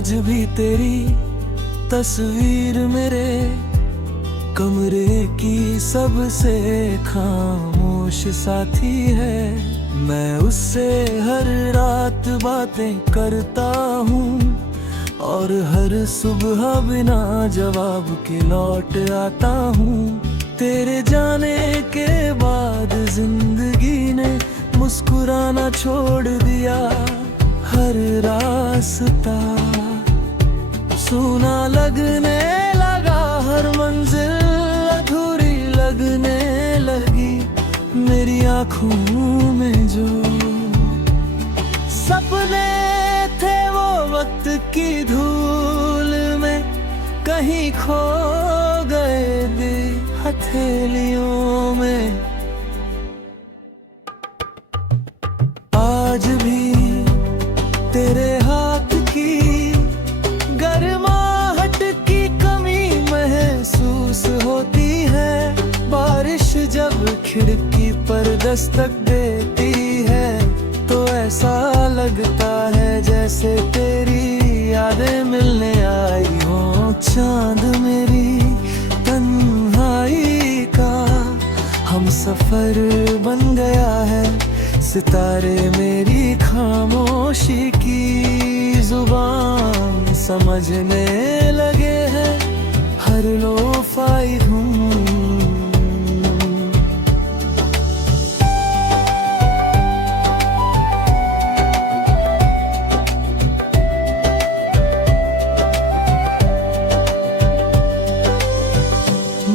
आज भी तेरी तस्वीर मेरे कमरे की सबसे खामोश साथी है। मैं उससे हर रात बातें करता हूँ और हर सुबह बिना जवाब के लौट आता हूँ। तेरे जाने के बाद जिंदगी ने मुस्कुराना छोड़ दिया। हर रास्ता सूना लगने लगा, हर मंजिल अधूरी लगने लगी। मेरी आँखों में जो सपने थे वो वक्त की धूल में कहीं खो गए दिल हथेलियों में। आज भी तेरे हाथ की गर्माहट की कमी महसूस होती है। बारिश जब खिड़की पर दस्तक देती है तो ऐसा लगता है जैसे तेरी यादें मिलने आई हो। चांद मेरी तन्हाई का हम सफर बन गया है। सितारे मेरी खामोशी की जुबान समझने लगे हैं। हर लोफाई हूँ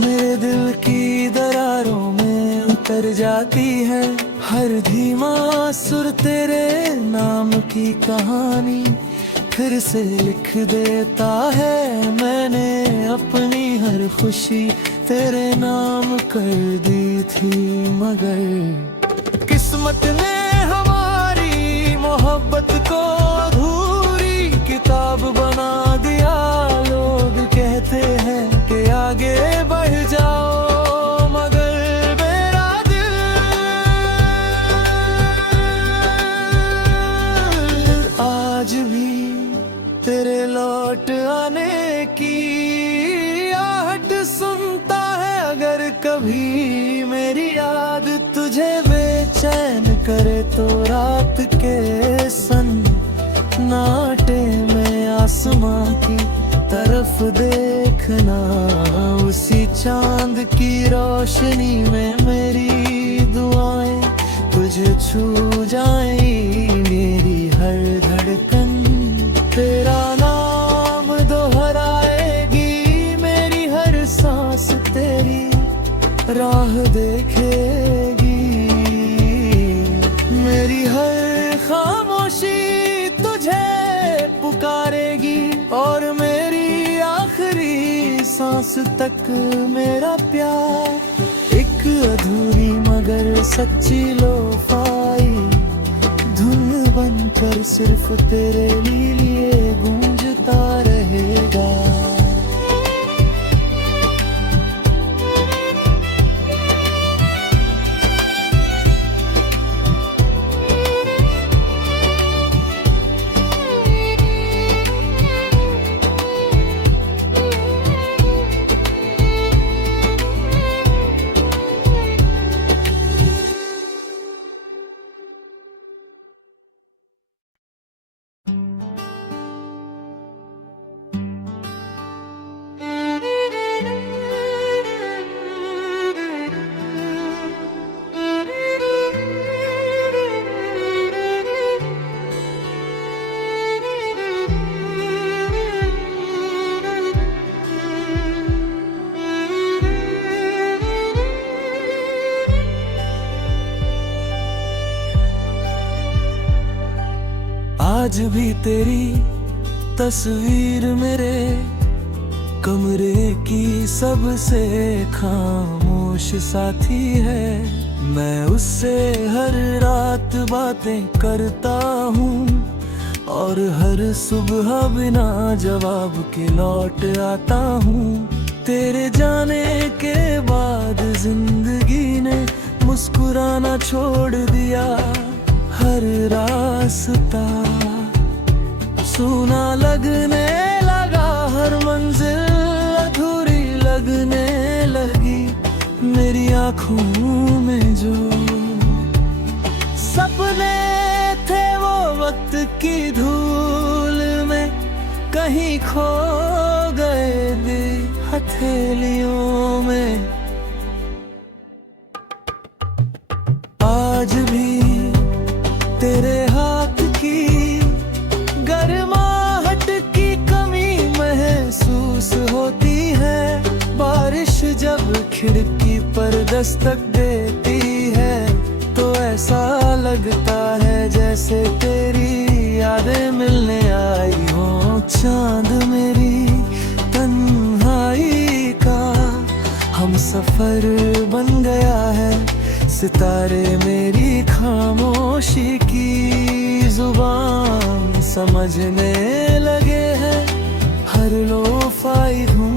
मेरे दिल की दरारों में उतर जाती है। हर धीमा सुर तेरे नाम की कहानी फिर से लिख देता है। मैंने अपनी हर खुशी तेरे नाम कर दी थी, मगर किस्मत ने हमारी मोहब्बत को अधूरी किताब बना दिया। लोग कहते हैं कि आगे बढ़ जाओ, तेरे लौट आने की आहट सुनता है। अगर कभी मेरी याद तुझे बेचैन करे तो रात के सन्नाटे में आसमां की तरफ देखना। उसी चांद की रोशनी में मेरी दुआएं तुझे छू जाएं। मेरी हर धड़कन तेरा नाम दोहराएगी, मेरी हर सांस तेरी राह देखेगी। मेरी हर खामोशी तुझे पुकारेगी और मेरी आखिरी सांस तक मेरा प्यार एक अधूरी मगर सच्ची लोफाई धुन बनकर सिर्फ तेरे लिए गूंजता रहेगा। आज भी तेरी तस्वीर मेरे कमरे की सबसे खामोश साथी है। मैं उससे हर रात बातें करता हूँ और हर सुबह बिना जवाब के लौट आता हूँ। तेरे जाने के बाद जिंदगी ने मुस्कुराना छोड़ दिया। हर रास्ता सूना लगने लगा हर मंजिल, अधूरी लगने लगी मेरी आंखों में जो सपने थे वो वक्त की धूल में कहीं खो गए दिल हथेलियों में। आज भी तेरे हाथ की गर्माहट की कमी महसूस होती है। बारिश जब खिड़की पर दस्तक देती है तो ऐसा लगता है जैसे तेरी यादें मिलने आई हो। चांद मेरी तन्हाई का हम सफर बन गया है, सितारे मेरी खामोशी की जुबान समझने लगे हैं हर लोफाई धुन।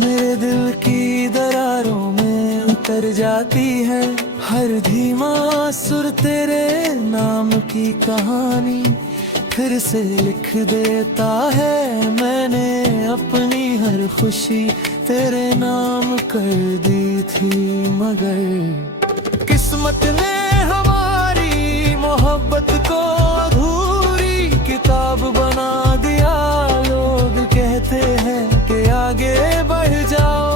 मेरे दिल की दरारों में उतर जाती है हर धीमा सुर, तेरे नाम की कहानी फिर से लिख देता है। मैंने अपनी हर खुशी तेरे नाम कर दी थी, मगर किस्मत ने हमारी मोहब्बत को अधूरी किताब बना दिया। लोग कहते हैं कि आगे बढ़ जाओ,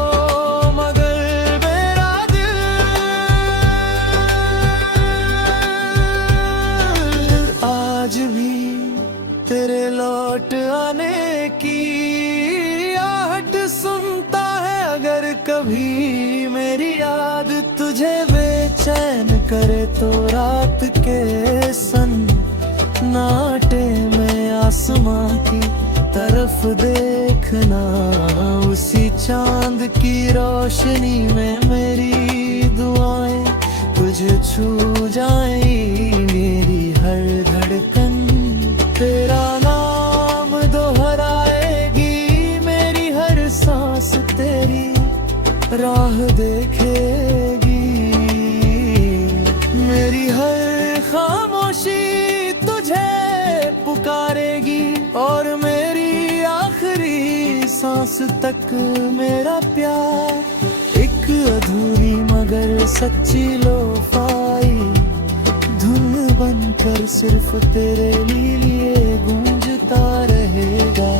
तेरे लौट आने की आहट सुनता है। अगर कभी मेरी याद तुझे बेचैन करे तो रात के सन्नाटे में आसमां की तरफ देखना, उसी चांद की रोशनी में मेरी दुआएं तुझे छू जाएं। मेरी हर धड़कन तेरा नाम दोहराएगी, मेरी हर सांस तेरी राह देखेगी। मेरी हर खामोशी तुझे पुकारेगी और मेरी आखिरी सांस तक मेरा प्यार एक अधूरी मगर सच्ची लोफाई धुन बनकर सिर्फ तेरे लिए गूंजता रहेगा।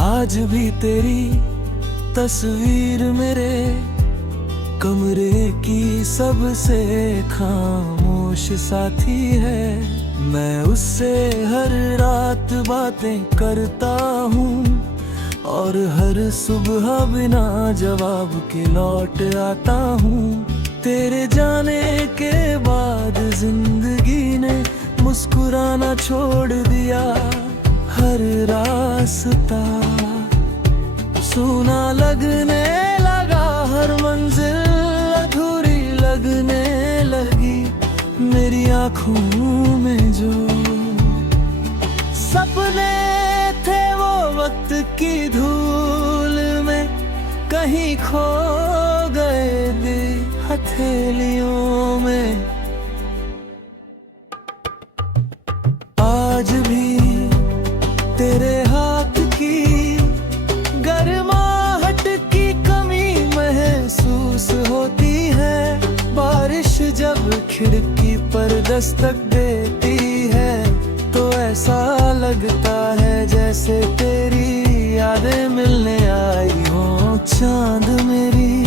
आज भी तेरी तस्वीर मेरे कमरे की सबसे खामोश साथी है। मैं उससे हर रात बातें करता हूँ और हर सुबह बिना जवाब के लौट आता हूँ। तेरे जाने के बाद जिंदगी ने मुस्कुराना छोड़ दिया, हर रास्ता सूना लगने लगा हर मंजिल, अधूरी लगने लगी मेरी आंखों में जो सपने थे वो वक्त की धूल में कहीं खो गए दिल हथेलियों में। आज भी तेरे हाथ की गर्माहट की कमी महसूस महसूस होती है। बारिश जब खिड़की पर दस्तक देती है तो ऐसा लगता है जैसे तेरी यादें मिलने आई हो। चांद मेरी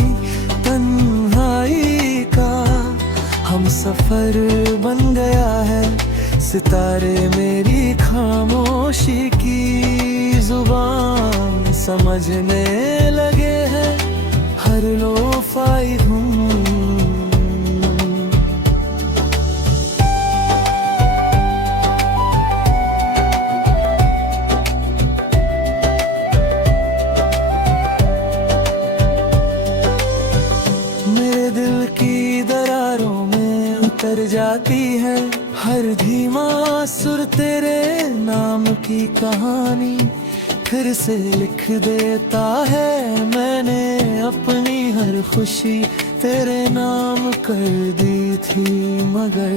तन्हाई का हम सफर बन गया है। सितारे मेरी खामोशी की जुबान समझने लगे हैं। हर लोफाई हूँ जाती है। हर धीमा सुर तेरे नाम की कहानी फिर से लिख देता है। मैंने अपनी हर खुशी तेरे नाम कर दी थी, मगर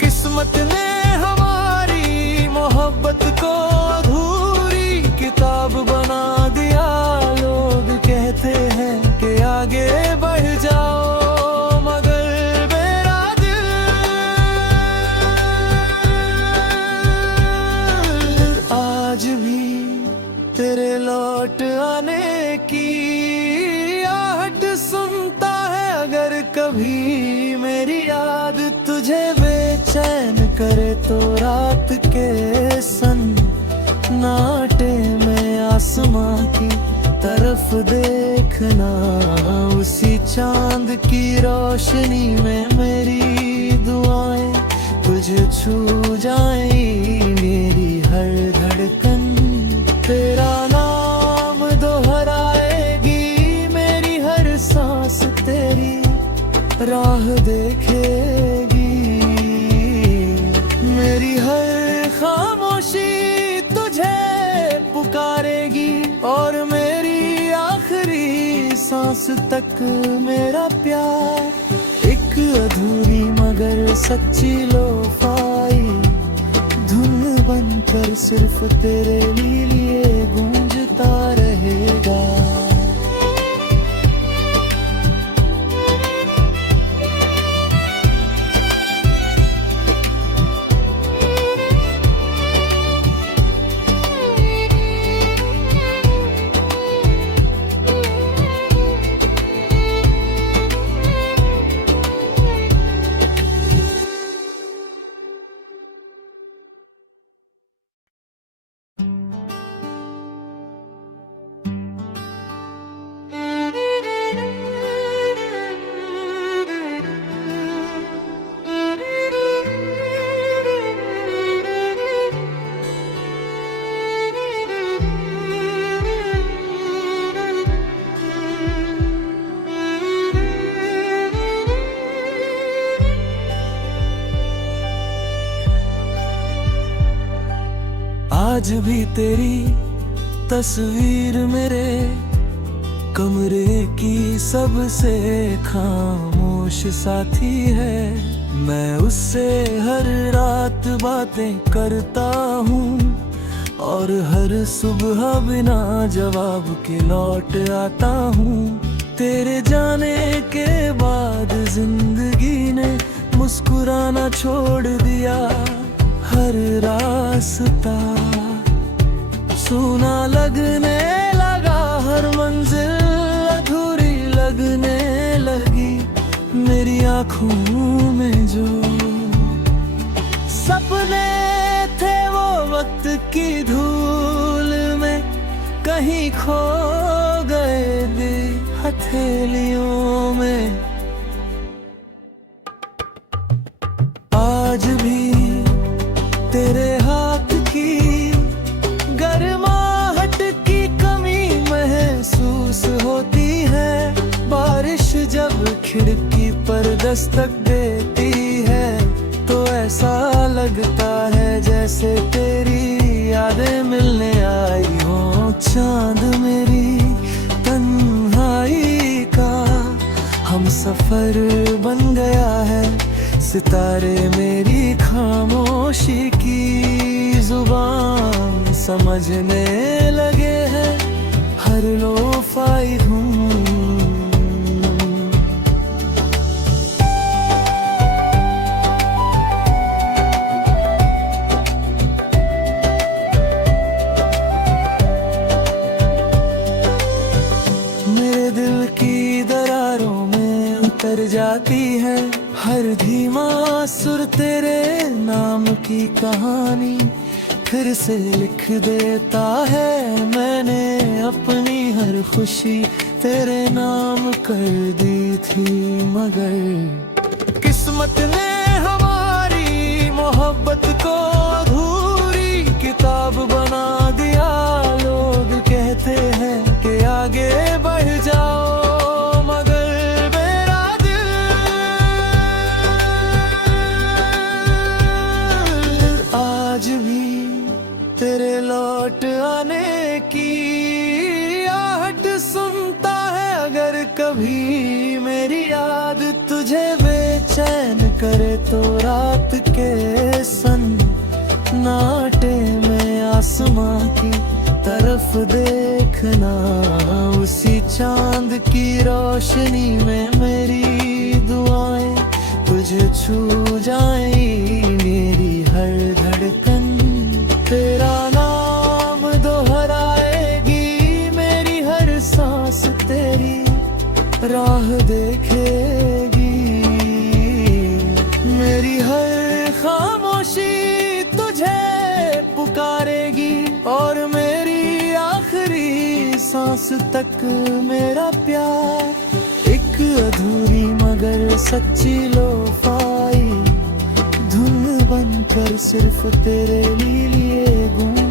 किस्मत ने हमारी मोहब्बत को अधूरी किताब बना दिया। लोग कहते हैं कि आगे बढ़ जाओ, लौट आने की आहट सुनता है। अगर कभी मेरी याद तुझे बेचैन करे तो रात के सन्नाटे में आसमां की तरफ देखना। उसी चांद की रोशनी में मेरी दुआएं तुझे छू जाएं। मेरी हर धड़कन तेरा नाम दोहराएगी, मेरी हर सांस तेरी राह देखेगी। मेरी हर खामोशी तुझे पुकारेगी और मेरी आखिरी सांस तक मेरा प्यार एक अधूरी मगर सच्ची लोफाई धुन बनकर सिर्फ तेरे लिए गूंजता रहेगा। आज भी तेरी तस्वीर मेरे कमरे की सबसे खामोश साथी है। मैं उससे हर रात बातें करता हूँ और हर सुबह बिना जवाब के लौट आता हूँ। तेरे जाने के बाद जिंदगी ने मुस्कुराना छोड़ दिया। हर रास्ता सूना लगने लगा, हर मंजिल अधूरी लगने लगी। मेरी आँखों में जो सपने थे वो वक्त की धूल में कहीं खो गए दिल हथेलियों में। आज भी तेरे हाथ की गर्माहट की कमी महसूस होती है। बारिश जब खिड़की पर दस्तक देती है तो ऐसा लगता है जैसे तेरी यादें मिलने आई हो। चांद मेरी तन्हाई का हम सफर बन गया है। सितारे मेरी खामोशी की जुबान समझने लगे हैं। हर लोफाई हूँ कर जाती है। हर धीमा सुर तेरे नाम की कहानी फिर से लिख देता है। मैंने अपनी हर खुशी तेरे नाम कर दी थी, मगर किस्मत ने हमारी मोहब्बत को अधूरी किताब बना दिया। लोग कहते हैं कि आगे बढ़ जाओ, मगर मेरा दिल आज भी तेरे लौट आने की आहट सुनता है। अगर कभी मेरी याद तुझे बेचैन करे तो रात के सन्नाटे में आसमां की तरफ देखना। उसी चांद की रोशनी में मेरी दुआएं तुझे छू जाएं। मेरी हर धड़कन तेरा नाम दोहराएगी, मेरी हर सांस तेरी राह देखेगी। मेरी हर खामोशी तुझे पुकारेगी, और मेरी आखिरी सांस तक मेरा प्यार एक अधूरी मगर सच्ची लोफाई धुन बनकर सिर्फ तेरे लिए गूंजे।